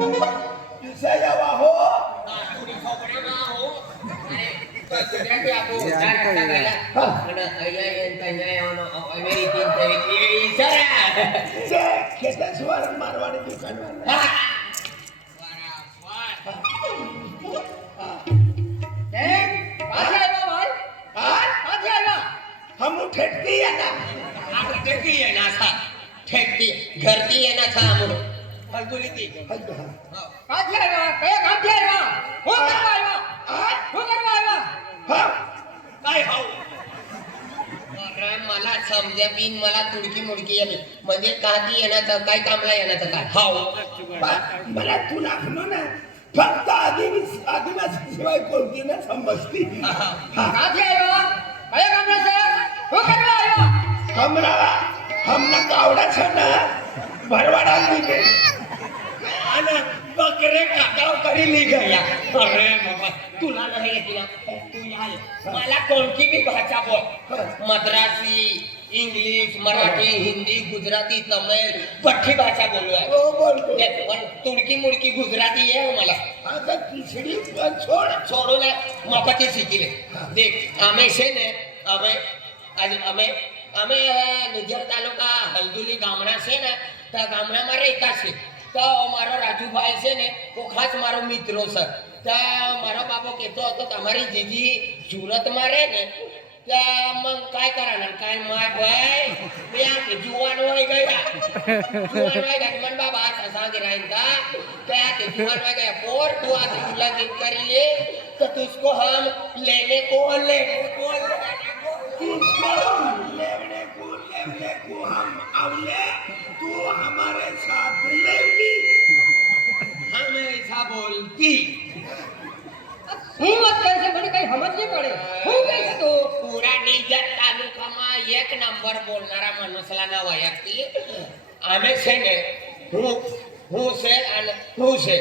दिसाया वाहो थोडी खोबरे ना हो अरे कधी आपो चार का गायला पण अमेरिकन तरी इशारा से खेतेश्वर मारवाडी दुकानवाला हम ठेकती है ना आप ठेकती है ना था ठेकती घरती है ना था हम फलगुली थी काय हाव अरे मला समजे बिन मला तुडकी मुडकी येते म्हणजे काती येण्याचं काय कामला येण्याचं काय हाव मला तू नाखनो ना फक्त आदिवासी शिवाय कोणती ना समजती हमना कावडा छ ना भरवाडा लीगे आणि बकरे काकाव करी ली गया अरे बाबा तुला नाही येते ना तू याल मला कोणती बी भाषा बोल मद्रासी इंग्लिश मराठी हिंदी गुजराती तमिळ पठ्ठी भाषा बोलूया हो बोलतो पण तुडकी मुडकी गुजराती आहे मला आता खिचडी पण छोड़ो ना मफती शिकिले देख आमे से ने અમે નિઝર તાલુકા હલ્દુલી ગામડા છે ને ત્યાં ગામડામાં રહેતા છે તો મારો રાજુભાઈ છે ને તો ખાસ મારો મિત્રો છે ત્યાં મારો બાપો કહેતો હતો તમારી જીજી સુરતમાં રહે ને ત્યાં મग काय करणार काय माय भाई मी आके जुवान होई गया मन बाबा सांगे राहीन का क्या के जुवान हो गया पोर तू आज लगन करी ले तो तुझको हम लेने को लेने को हम आवले तू हमारे साथ लेवली हम ऐसा बोलती હું વાત કરે છે મને કઈ સમજ નહીં પડે હું કહે છે તો પૂરા નિઝર તાલુકામાં એક નંબર બોલનારા મનુષ્યના વ્યક્તિ અમે છે ને હું છે અને તું છે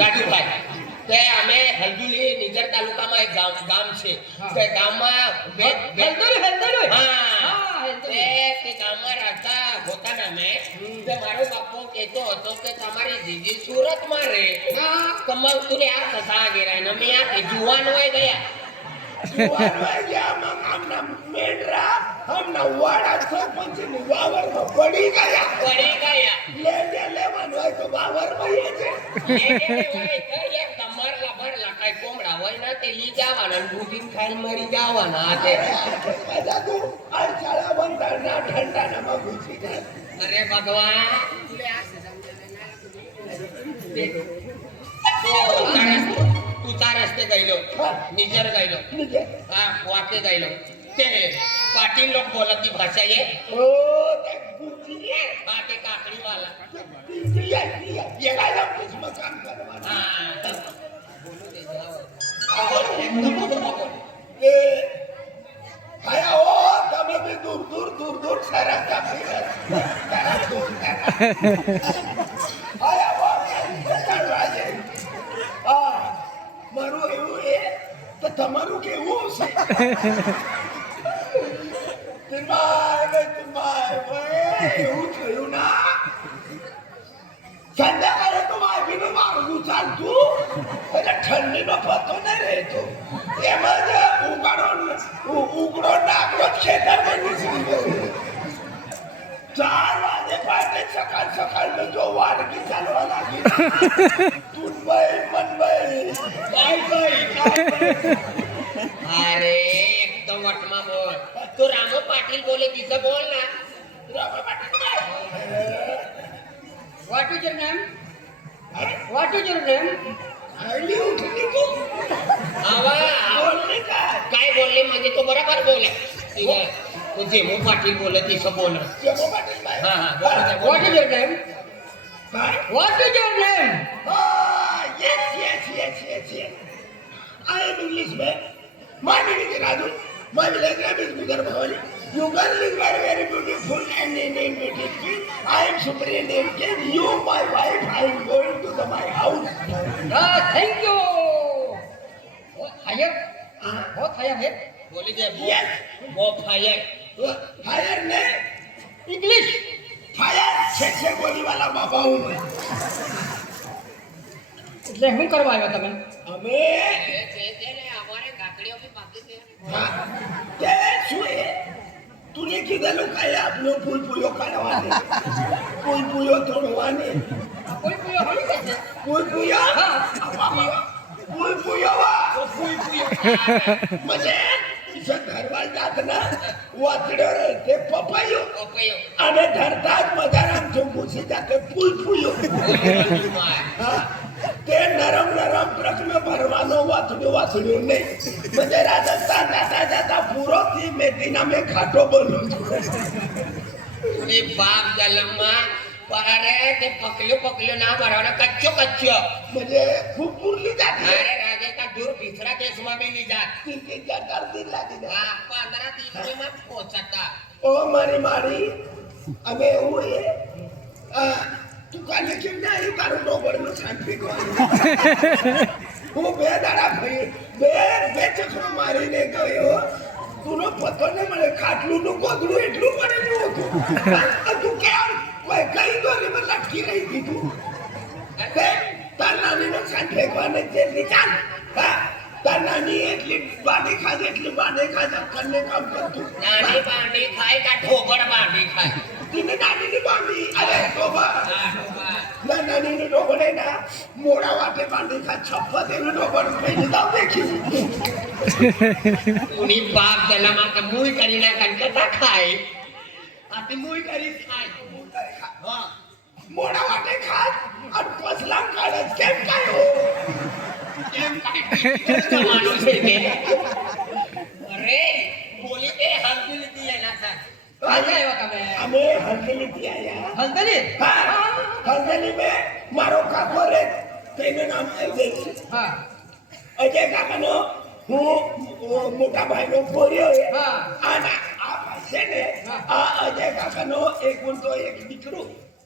રાજુભાઈ તે અમે હલ્દુલી નિઝર તાલુકામાં એક ગામ છે તે ગામમાં હલદોરી હા તે ગામમાં રહેતા હોતા ને અમે તે મારો બાપો કહેતો હતો કે તમારી દીદી સુરતમાં રહે તો મग तुले આ કસા ગેરાય ને મેં આ જુવાન હોય ગયા हमना मेंढरा हमना वाड़ा सरपंच ने वावर में पड़ी गया ले मनवाय तो वावर में ये छे એક તમાર લાભરલા કઈ કોમડા હોય ને તે લઈ જવાના દૂધીન ખાઈ મરી જવાના તે આજા તું અરછાળા બંધના ઠંડા માં ઘૂસી જાય અરે ભગવાન લે આ દેખ तू तारस्ते गईलो निजर गईलो हाँ वाके गईलो ते पाटील लोग बोलती भाषा ये ओ ते गुजिये हाँ ते काकड़ी वाला ये गायला किस्म काम करवाना हाँ ए आया ओ तमे भी दूर सारा का आया वो चलवाजे મારું એવું એ તો તમારું કેવું છે એવું થયું ના સંધ્યાકાળે તો વાવીનું મારું ચાલતું એટલે ઠંડીનો પતો નહીં રહેતો એમાં જ ઉગડો નાગડો ખેતરમાં નીકળી ગયો 4 વાગે પાટે સકાળ મેં જો વાડકી ચાલવા લાગી તુનભાઈ મનભાઈ अरे एक तो वटमा बोल तू रामो पाटील बोले किसं बोल ना Rama Patil what is your name what is your name हळली उठली तू आवा बोलले काय बोलले म्हणजे तो बरोबर बोले तू जेमू पाटील बोलत तिसं बोल जेमू पाटील बाय हा व्हॉट इज युअर नेम काय what is your name yes I am English man my name is Raju my village name is Gujar Bhavali you girl is very beautiful and name beautiful I am superintendent you my wife I am going to my house thank you hire बहुत हायर है बोले जे yes वो fire fire ने English fire छे गोली वाला बाबा हूँ मैं એટલે શું કરવા આવ્યા તમે અમે અમારે કાકડીઓ બી પાકી છે હા, તે શું એ તુને કીધેલું કાંઈ આપનો ફૂલફૂયો કાઢવાની ફૂલફૂયો તોડવાની આ કોઈ પૂરો હોળી કે છે ફૂલફૂયો હા. ફૂલફૂયો म्हणजे तिच्या घरवाल जातना वाचड्यावर ते पपायो પપૈયો आणि धरतात मदाराम चौकुशी जाते फुलफुयो हा ते नरम नरम प्रश्न भरवानो वाचड्यो नाही म्हणजे राजस्थान जाता जाता पुरो ती मेथीना में खाटो बोलो એ બાપ જલમમાં અરે તે પકલ્યો ના ભરવાનો કચ્ચો म्हणजे खूप पुरली जाते અરે રાજસ્થાન દૂર બીસરા દેશમાં બી લીધા ती गर्दी लागी હા 15 દિવસમાં પહોંચતા ओ मारी मारी અમે એવું એ તું કાલે કેમ ના તારું ડોબરનું શાંતિ કોણ હું બે દાડા ભાઈ બે ચક્રો મારીને ગયો તુનો પતો ને મળે ખાટલુંનું કોદડું એટલું પડેલું હતું તું કેમ કઈ દોરીમાં લટકી રહી હતી તું તાર નાનીનો શાંત ફેંકવાને જેટલી ચાલ હા તાર નાની એટલી બાંધી ખાજ એટલી બાંધી ખાજ અક્કરને કામ કરતું નાની બાંડી ખાય કા ઠોકર બાંડી ખાય तिने नानीने बांधली अरे डोबा હા ઠોકર ना नानीने डोबडे ना मोडा वाटे बांधली का छप्पा तेने डोबड पहिले जाऊ देखी ઉની બાપ જલમમાં તો મુઈ કરીને કંકતા ખાય આપી મુઈ કરી ખાય હા मोडा वाटे खात आणि पसला काढत केम काय हो કેમ કાઢી જવાનું છે તે અરે બોલી તે હલકી લીધી એના સાથે આજે આવ્યા તમે आम्ही हलकेली ती आया હલદલી हा हलकेली में मारो काको रे तेने नाम अजय હા अजय काकानो હું મોટા ભાઈનો પોર્યો હા અને આ પાસે ને આ અજય કાકાનો એક ઊંટો એક દીકરો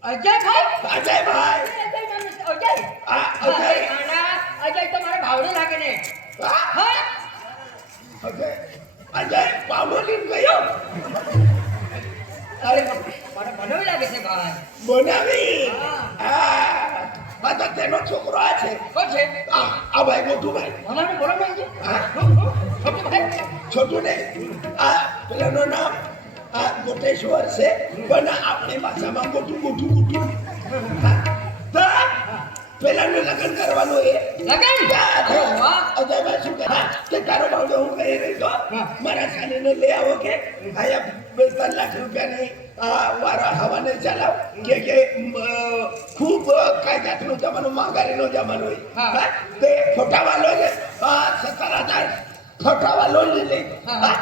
અજયભાઈ અજયભાઈ અજય મને અજય આ અજય આના અજય તો મારા ભાવડે લાગે ને હા હા અજય અજય પાવલો લીન ગયો અરે મારા બનાવી લાગે છે ભાઈ બનાવી હા. આ તો તેનો છોકરો આ છે કોણ છે આ ભાઈ મોટું ભાઈ મને બોલો ને જી હા છોટું ભાઈ છોટું ને આ પેલાનું નામ આ ગોટેશ્વર છે પણ આપણી ભાષામાં મોટું મોટું મોટું તો પેલાનું લગ્ન કરવાનું એ લગન અરે વાહ અજયભાઈ શું કહે કે તારો ભાવડો હું કહી રહી તો હા. મારા સાલીને લઈ આવો કે આયા 2-3 લાખ રૂપિયાની વારા હવાને ચલાવ કે ખૂબ કાંઈ જાતનો જમાનો માંગારીનો જમાનો હોય હા. હા? તે ફોટાવાલો છે 17,000 ફોટાવાલો લઈ લે હા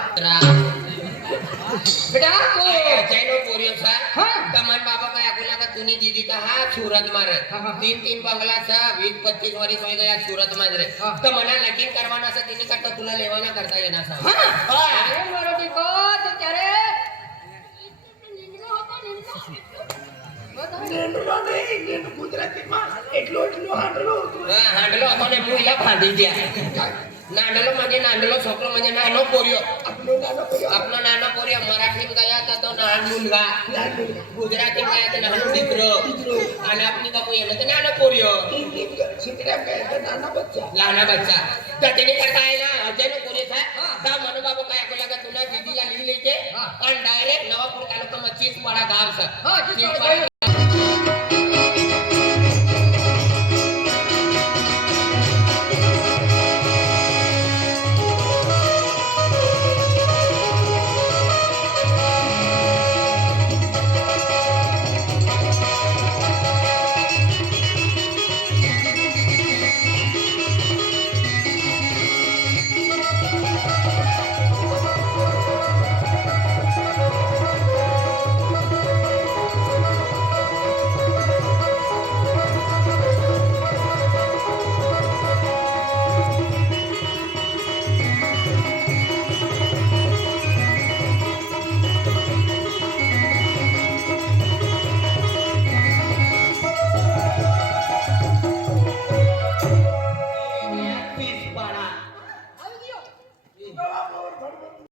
બેટા તો અજયનો પોર્યો છે હા. તમાર બાબા કયા બોલા કે તુની દીદી કા હા સુરત માં રહે હા, હા. 3 બંગલા છે 20-25 વર્ષ હોય ગયા સુરત માં જ રહે હા. તો મને લગીન કરવાના છે તેની કરતા તુલા લેવાના કરતા એના સામે હા હા. અરે મારો દીકરો તો ત્યારે નેંડલો નહીં નેંડ ગુજરાતીમાં એટલો હાંડલો હતો હા, હાંડલો હતો ને મુઈલા બાંધી ગયા નાંડલો म्हणजे નાંડલો છોકરો म्हणजे નાનો પોર્યો આપણો નાનો કયો આપનો નાનો પોર્યો મરાઠીમાં ગયા હતા તો નાન મુલગા નાનો ગુજરાતીમાં ગયા તો નાનો દીકરો અને આપની બાપુ એને તો નાનો પોર્યો સિકરેમ કહે છે નાના બચ્ચા लाना बच्चा तो तेने करता है ना अजय नो पूरे था ता मनु बाबू काय को लगा तुला दीदी ला ली लेके और डायरेक्ट नवापुर तालुका में 30 बड़ा गांव से हाँ, 30 बड़ा